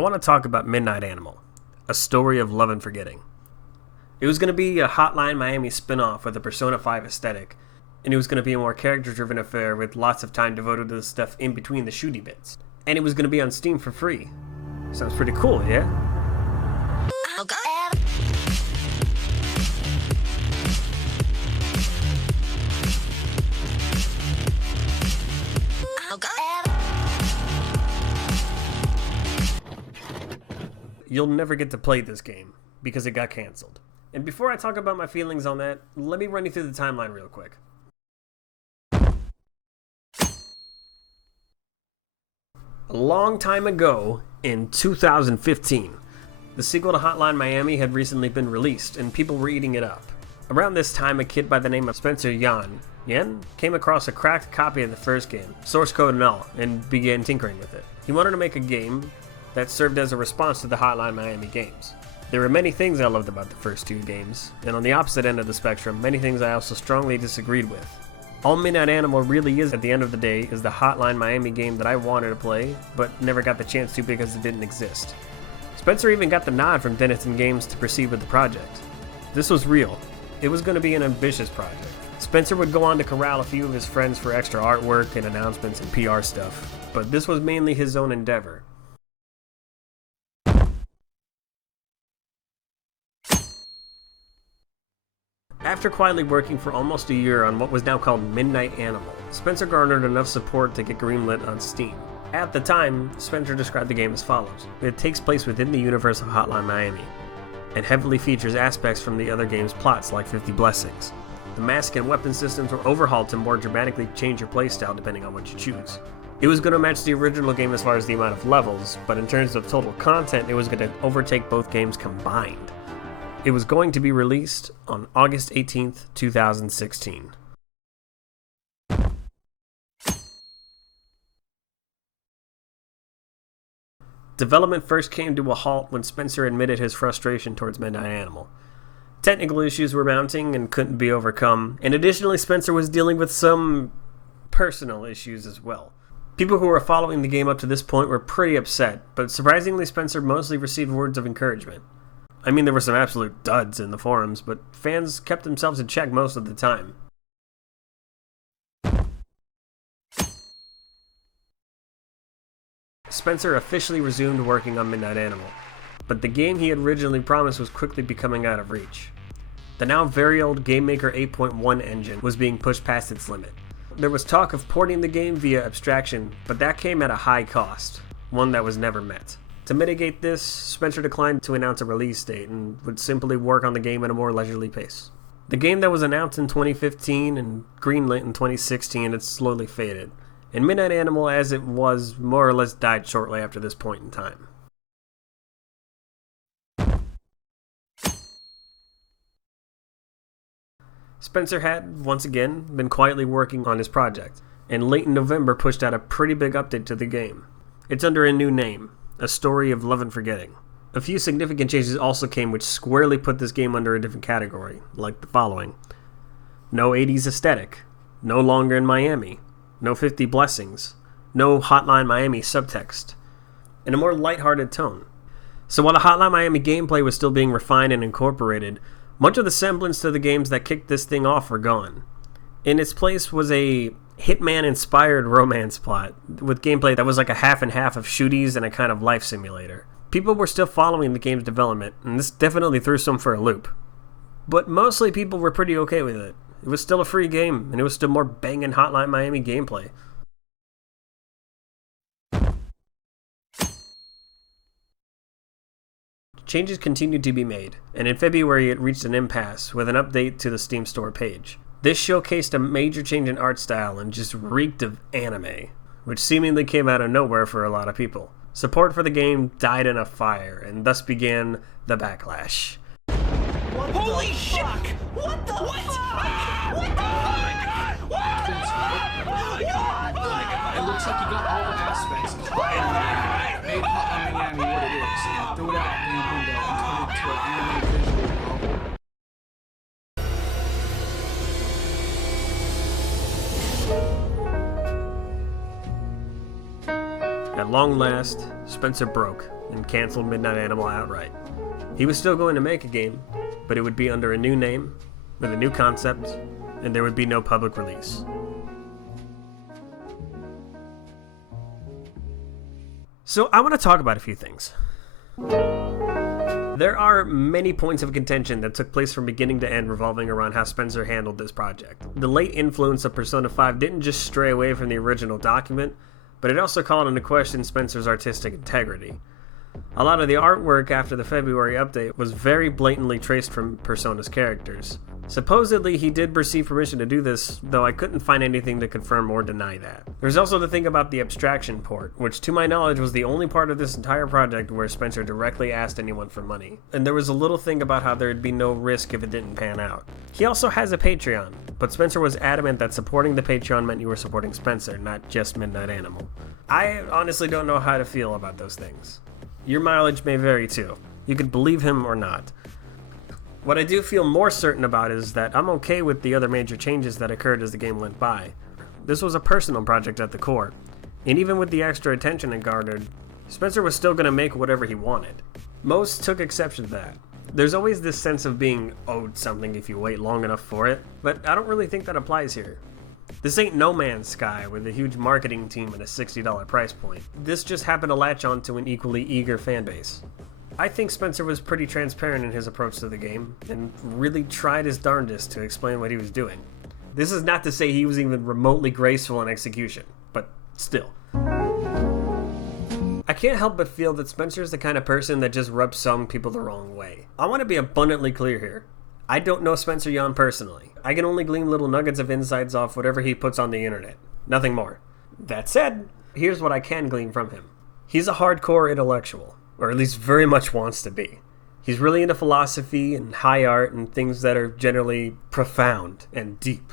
want to talk about Midnight Animal, a story of love and forgetting. It was going to be a Hotline Miami spin-off with a Persona 5 aesthetic, and it was going to be a more character-driven affair with lots of time devoted to the stuff in between the shooty bits. And it was going to be on Steam for free. Sounds pretty cool, yeah? You'll never get to play this game, because it got cancelled. And before I talk about my feelings on that, let me run you through the timeline real quick. A long time ago, in 2015, the sequel to Hotline Miami had recently been released, and people were eating it up. Around this time, a kid by the name of Spencer Yan came across a cracked copy of the first game, source code and all, and began tinkering with it. He wanted to make a game that served as a response to the Hotline Miami games. There were many things I loved about the first two games, and on the opposite end of the spectrum, many things I also strongly disagreed with. All Midnight Animal really is, at the end of the day, is the Hotline Miami game that I wanted to play, but never got the chance to because it didn't exist. Spencer even got the nod from Denison Games to proceed with the project. This was real. It was going to be an ambitious project. Spencer would go on to corral a few of his friends for extra artwork and announcements and PR stuff, but this was mainly his own endeavor. After quietly working for almost a year on what was now called Midnight Animal, Spencer garnered enough support to get greenlit on Steam. At the time, Spencer described the game as follows. It takes place within the universe of Hotline Miami, and heavily features aspects from the other game's plots like 50 Blessings. The mask and weapon systems were overhauled to more dramatically change your playstyle depending on what you choose. It was going to match the original game as far as the amount of levels, but in terms of total content, it was going to overtake both games combined. It was going to be released on August 18th, 2016. Development first came to a halt when Spencer admitted his frustration towards Midnight Animal. Technical issues were mounting and couldn't be overcome, and additionally Spencer was dealing with some personal issues as well. People who were following the game up to this point were pretty upset, but surprisingly Spencer mostly received words of encouragement. I mean, there were some absolute duds in the forums, but fans kept themselves in check most of the time. Spencer officially resumed working on Midnight Animal, but the game he had originally promised was quickly becoming out of reach. The now very old GameMaker 8.1 engine was being pushed past its limit. There was talk of porting the game via abstraction, but that came at a high cost, one that was never met. To mitigate this, Spencer declined to announce a release date and would simply work on the game at a more leisurely pace. The game that was announced in 2015 and greenlit in 2016 had slowly faded, and Midnight Animal as it was more or less died shortly after this point in time. Spencer had, once again, been quietly working on his project, and late in November pushed out a pretty big update to the game. It's under a new name, A Story of Love and Forgetting. A few significant changes also came which squarely put this game under a different category, like the following. No 80s aesthetic, no longer in Miami, no 50 Blessings, no Hotline Miami subtext, and a more lighthearted tone. So while the Hotline Miami gameplay was still being refined and incorporated, much of the semblance to the games that kicked this thing off were gone. In its place was a Hitman-inspired romance plot, with gameplay that was like a half and half of shooties and a kind of life simulator. People were still following the game's development, and this definitely threw some for a loop. But mostly people were pretty okay with it. It was still a free game, and it was still more banging Hotline Miami gameplay. Changes continued to be made, and in February it reached an impasse with an update to the Steam Store page. This showcased a major change in art style and just reeked of anime, which seemingly came out of nowhere for a lot of people. Support for the game died in a fire, and thus began the backlash. Holy shit! What the fuck? What the fuck? What? It looks like you got all the aspects and made Hotline Miami what it is and threw it out the window and turned it into an anime visual novel. At long last, Spencer broke, and canceled Midnight Animal outright. He was still going to make a game, but it would be under a new name, with a new concept, and there would be no public release. So I want to talk about a few things. There are many points of contention that took place from beginning to end revolving around how Spencer handled this project. The late influence of Persona 5 didn't just stray away from the original document, but it also called into question Spencer's artistic integrity. A lot of the artwork after the February update was very blatantly traced from Persona's characters. Supposedly, he did receive permission to do this, though I couldn't find anything to confirm or deny that. There's also the thing about the abstraction port, which to my knowledge was the only part of this entire project where Spencer directly asked anyone for money. And there was a little thing about how there'd be no risk if it didn't pan out. He also has a Patreon, but Spencer was adamant that supporting the Patreon meant you were supporting Spencer, not just Midnight Animal. I honestly don't know how to feel about those things. Your mileage may vary too. You could believe him or not. What I do feel more certain about is that I'm okay with the other major changes that occurred as the game went by. This was a personal project at the core, and even with the extra attention it garnered, Spencer was still going to make whatever he wanted. Most took exception to that. There's always this sense of being owed something if you wait long enough for it, but I don't really think that applies here. This ain't No Man's Sky with a huge marketing team and a $60 price point. This just happened to latch on to an equally eager fan base. I think Spencer was pretty transparent in his approach to the game, and really tried his darndest to explain what he was doing. This is not to say he was even remotely graceful in execution, but still. I can't help but feel that Spencer is the kind of person that just rubs some people the wrong way. I want to be abundantly clear here. I don't know Spencer Yon personally. I can only glean little nuggets of insights off whatever he puts on the internet. Nothing more. That said, here's what I can glean from him. He's a hardcore intellectual, or at least very much wants to be. He's really into philosophy and high art and things that are generally profound and deep.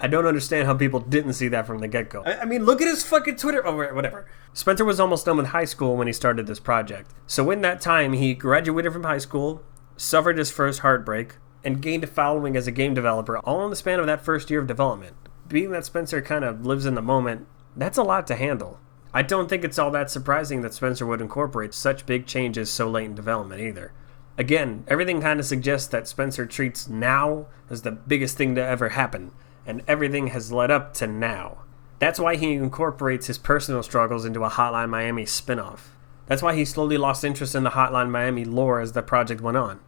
I don't understand how people didn't see that from the get-go. I mean, look at his fucking Twitter. Oh, whatever. Spencer was almost done with high school when he started this project. So in that time, he graduated from high school, suffered his first heartbreak, and gained a following as a game developer, all in the span of that first year of development. Being that Spencer kind of lives in the moment, that's a lot to handle. I don't think it's all that surprising that Spencer would incorporate such big changes so late in development either. Again, everything kind of suggests that Spencer treats now as the biggest thing to ever happen, and everything has led up to now. That's why he incorporates his personal struggles into a Hotline Miami spin-off. That's why he slowly lost interest in the Hotline Miami lore as the project went on.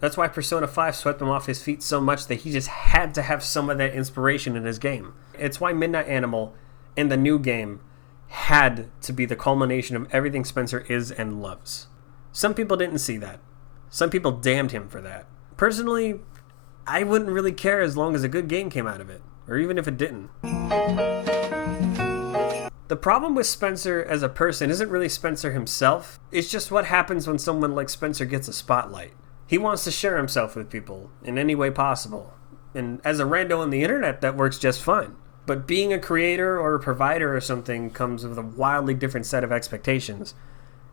That's why Persona 5 swept him off his feet so much that he just had to have some of that inspiration in his game. It's why Midnight Animal and the new game had to be the culmination of everything Spencer is and loves. Some people didn't see that. Some people damned him for that. Personally, I wouldn't really care as long as a good game came out of it, or even if it didn't. The problem with Spencer as a person isn't really Spencer himself, it's just what happens when someone like Spencer gets a spotlight. He wants to share himself with people in any way possible, and as a rando on the internet, that works just fine. But being a creator or a provider or something comes with a wildly different set of expectations,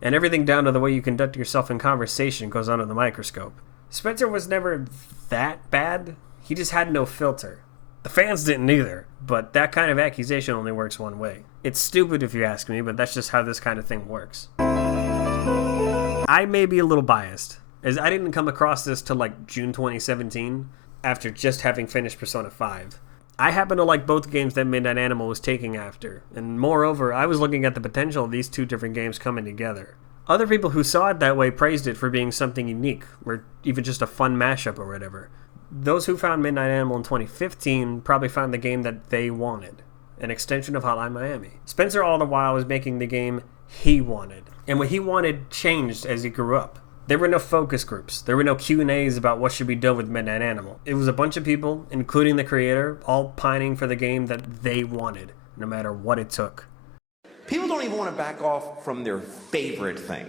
and everything down to the way you conduct yourself in conversation goes under the microscope. Spencer was never that bad, he just had no filter. The fans didn't either, but that kind of accusation only works one way. It's stupid if you ask me, but that's just how this kind of thing works. I may be a little biased, as I didn't come across this till like June 2017, after just having finished Persona 5. I happen to like both games that Midnight Animal was taking after, and moreover, I was looking at the potential of these two different games coming together. Other people who saw it that way praised it for being something unique, or even just a fun mashup or whatever. Those who found Midnight Animal in 2015 probably found the game that they wanted, an extension of Hotline Miami. Spencer all the while was making the game he wanted, and what he wanted changed as he grew up. There were no focus groups. There were no Q&As about what should be done with Midnight Animal. It was a bunch of people, including the creator, all pining for the game that they wanted, no matter what it took. People don't even want to back off from their favorite thing.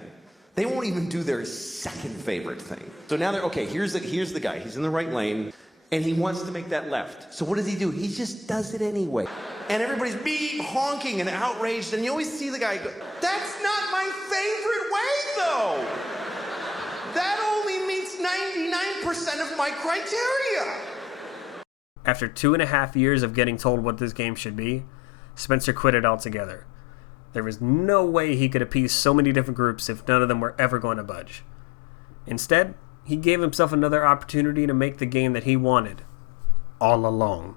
They won't even do their second favorite thing. So now they're, okay, here's the guy. He's in the right lane, and he wants to make that left. So what does he do? He just does it anyway. And everybody's beep, honking, and outraged, and you always see the guy go, that's not my favorite way, though! That only meets 99% of my criteria! After 2.5 years of getting told what this game should be, Spencer quit it altogether. There was no way he could appease so many different groups if none of them were ever going to budge. Instead, he gave himself another opportunity to make the game that he wanted, all along.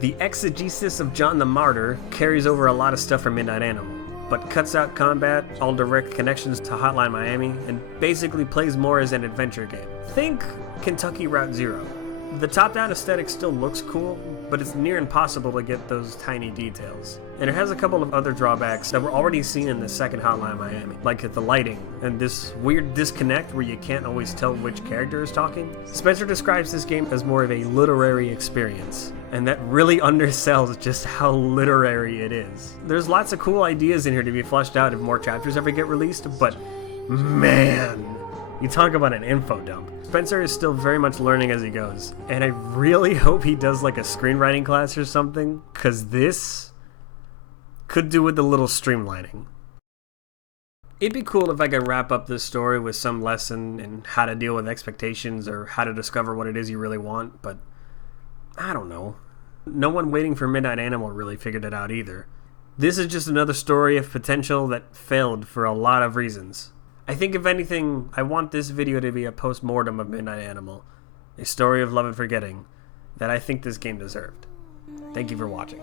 The Exegesis of John the Martyr carries over a lot of stuff from Midnight Animal, but cuts out combat, all direct connections to Hotline Miami, and basically plays more as an adventure game. Think Kentucky Route Zero. The top-down aesthetic still looks cool, but it's near impossible to get those tiny details. And it has a couple of other drawbacks that were already seen in the second Hotline Miami, like the lighting, and this weird disconnect where you can't always tell which character is talking. Spencer describes this game as more of a literary experience, and that really undersells just how literary it is. There's lots of cool ideas in here to be fleshed out if more chapters ever get released, but man, you talk about an info dump. Spencer is still very much learning as he goes, and I really hope he does like a screenwriting class or something, cause this could do with a little streamlining. It'd be cool if I could wrap up this story with some lesson in how to deal with expectations or how to discover what it is you really want, but I don't know. No one waiting for Midnight Animal really figured it out either. This is just another story of potential that failed for a lot of reasons. I think if anything, I want this video to be a post-mortem of Midnight Animal, a story of love and forgetting that I think this game deserved. Thank you for watching.